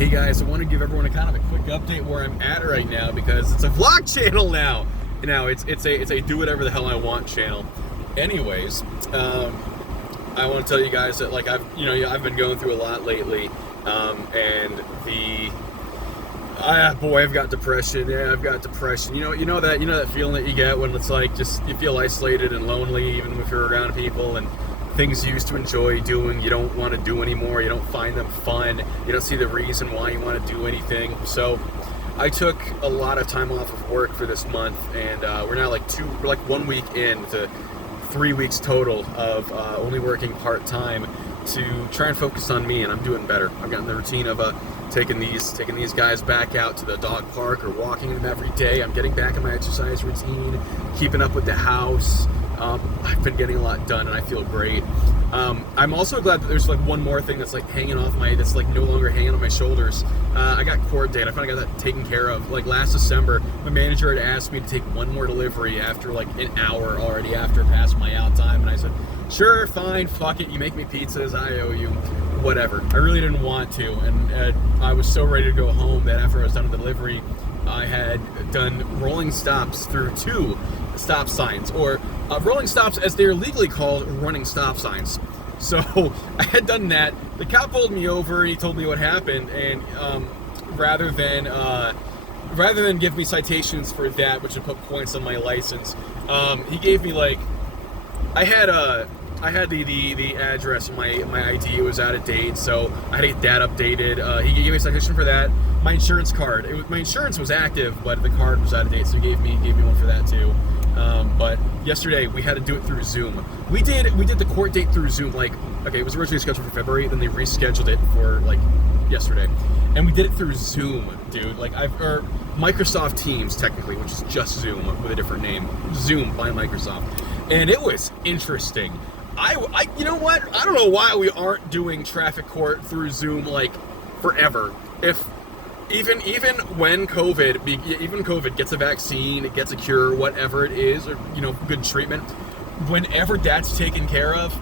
Hey guys, I want to give everyone a kind of a quick update where I'm at right now because it's a vlog channel now. It's a do whatever the hell I want channel. Anyways, I want to tell you guys that I've been going through a lot lately, and I've got depression. Yeah, I've got depression. You know that feeling that you get when it's like just you feel isolated and lonely, even if you're around people, and things you used to enjoy doing you don't want to do anymore. You don't find them fun. You don't see the reason why you want to do anything. So I took a lot of time off of work for this month, and we're now like 1 week in to 3 weeks total of only working part-time to try and focus on me, and I'm doing better. I've gotten the routine of taking these guys back out to the dog park or walking them every day. I'm getting back in my exercise routine, keeping up with the house. I've been getting a lot done, and I feel great. I'm also glad that there's like one more thing that's like that's like no longer hanging on my shoulders. I got court date. I finally got that taken care of. Like last December, my manager had asked me to take one more delivery after like an hour already after past my out time, and I said, sure, fine, fuck it. You make me pizzas, I owe you, whatever. I really didn't want to, and I was so ready to go home that after I was done with the delivery, I had done rolling stops through 2 stop signs, or rolling stops as they're legally called, running stop signs. So I had done that. The cop pulled me over and he told me what happened, and rather than give me citations for that, which would put points on my license, he gave me like, I had the address on my ID. It was out of date, so I had to get that updated. He gave me a citation for that. My insurance card, my insurance was active, but the card was out of date, so he gave me one for that too. But yesterday we had to do it through Zoom. We did the court date through Zoom. Like, okay, it was originally scheduled for February, then they rescheduled it for like yesterday, and we did it through Zoom, dude. Like or Microsoft Teams technically, which is just Zoom with a different name, Zoom by Microsoft, and it was interesting. You know what? I don't know why we aren't doing traffic court through Zoom like forever. If even when COVID gets a vaccine, it gets a cure, whatever it is, or good treatment, whenever that's taken care of,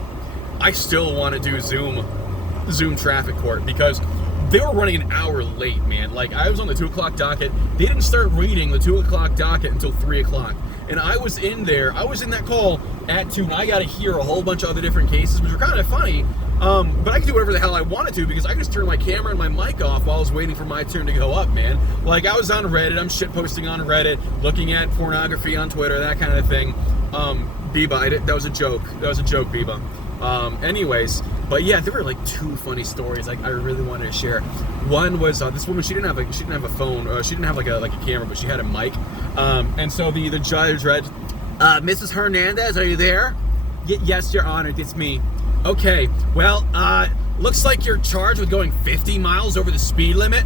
I still want to do Zoom traffic court, because they were running an hour late, man. Like, I was on the 2 o'clock docket. They didn't start reading the 2 o'clock docket until 3 o'clock. And I was in that call at 2, and I got to hear a whole bunch of other different cases, which were kind of funny. But I could do whatever the hell I wanted to, because I could just turn my camera and my mic off while I was waiting for my turn to go up, man. Like, I was on Reddit, I'm shitposting on Reddit, looking at pornography on Twitter, that kind of thing. Biba, that was a joke. Biba. Anyways, but yeah, there were like 2 funny stories I really wanted to share. One was this woman. She didn't have a phone. She didn't have like a camera, but she had a mic. And so the judge read, "Mrs. Hernandez, are you there?" Yes, Your Honor, it's me. Okay, well, looks like you're charged with going 50 miles over the speed limit.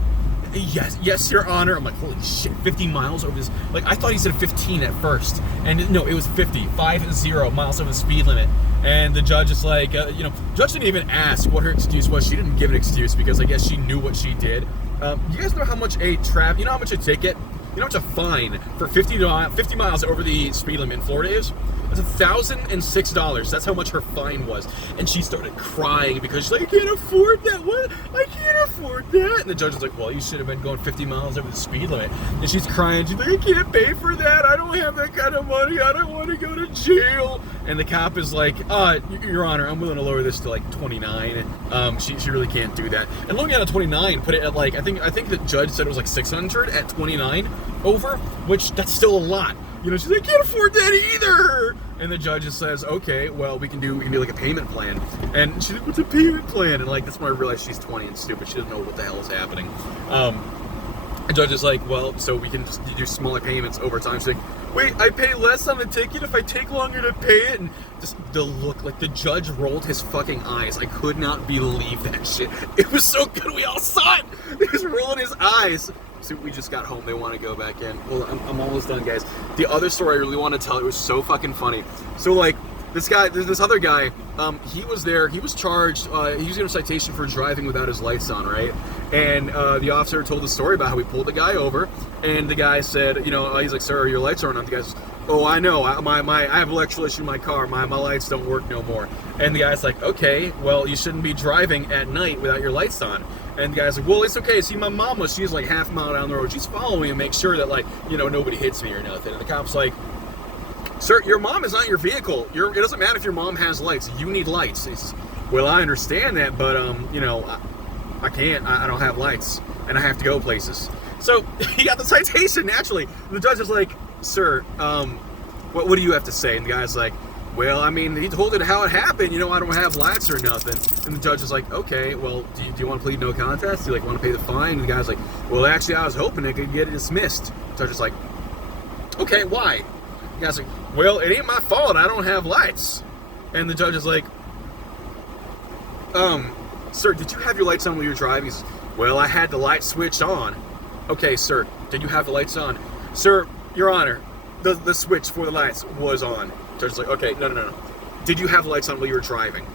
Yes, Your Honor. I'm like, holy shit, 50 miles over this. Like, I thought he said 15 at first, and no, it was 50 miles over the speed limit. And the judge is like, judge didn't even ask what her excuse was. She didn't give an excuse, because I guess she knew what she did. You guys know how much a ticket, how much a fine for 50 miles over the speed limit in Florida is? It's $1,006. That's how much her fine was. And she started crying because she's like, I can't afford that. What? I can't afford that. And the judge was like, well, you should have been going 50 miles over the speed limit. And she's crying. She's like, I can't pay for that. I don't have that kind of money. I don't want to go to jail. And the cop is like, Your Honor, I'm willing to lower this to like 29. She really can't do that. And looking at 29, put it at like, I think the judge said it was like 600 at 29 over, which that's still a lot. She's like, I can't afford that either. And the judge just says, okay, well, we can do like a payment plan. And she's like, what's a payment plan? And like, that's when I realized she's 20 and stupid. She doesn't know what the hell is happening. The judge is like, well, so we can just do smaller payments over time. She's like, wait, I pay less on the ticket if I take longer to pay it? And just the look, like the judge rolled his fucking eyes. I could not believe that shit. It was so good. We all saw it. He was rolling his eyes. So we just got home. They want to go back in. Well, I'm almost done, guys. The other story I really want to tell, it was so fucking funny. So like, this other guy, he was there. He was charged. He was given a citation for driving without his lights on, right? And the officer told the story about how we pulled the guy over, and the guy said, he's like, sir, your lights aren't on. The guy's, oh, I know. I have electrical issue in my car. My lights don't work no more. And the guy's like, okay, well, you shouldn't be driving at night without your lights on. And the guy's like, well, it's okay. See, my mama, she's like half a mile down the road. She's following and make sure that, like, you know, nobody hits me or nothing. And the cop's like, sir, your mom is not your vehicle. It doesn't matter if your mom has lights. You need lights. He says, well, I understand that, but, you know, I can't. I don't have lights, and I have to go places. So he got the citation, naturally. The judge is like, sir, what do you have to say? And the guy's like, well, I mean, he told it how it happened. You know, I don't have lights or nothing. And the judge is like, okay, well, do you want to plead no contest? Do you, like, want to pay the fine? And the guy's like, well, actually, I was hoping I could get it dismissed. The judge is like, okay, why? The guy's like, well, it ain't my fault. I don't have lights. And the judge is like, sir, did you have your lights on while you were driving? He says, well, I had the light switch on. Okay, sir, did you have the lights on? Sir, Your Honor, the switch for the lights was on. The judge is like, okay, no. Did you have the lights on while you were driving?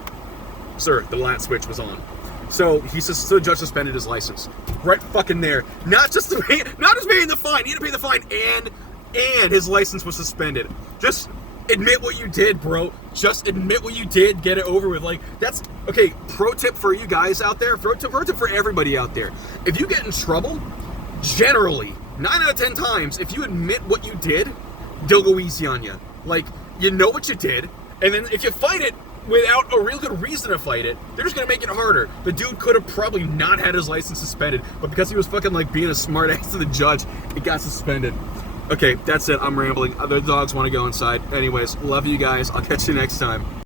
Sir, the light switch was on. So the judge suspended his license. Right fucking there. Not just paying the fine. He had to pay the fine and his license was suspended. Just admit what you did, bro. Just admit what you did. Get it over with. Like, that's okay. Pro tip for you guys out there. Pro tip for everybody out there. If you get in trouble, generally 9 out of 10 times, if you admit what you did, they'll go easy on you. Like, you know what you did, and then if you fight it without a real good reason to fight it, they're just gonna make it harder. The dude could have probably not had his license suspended, but because he was fucking like being a smart ass to the judge, it got suspended. Okay, that's it. I'm rambling. The dogs want to go inside. Anyways, love you guys. I'll catch you next time.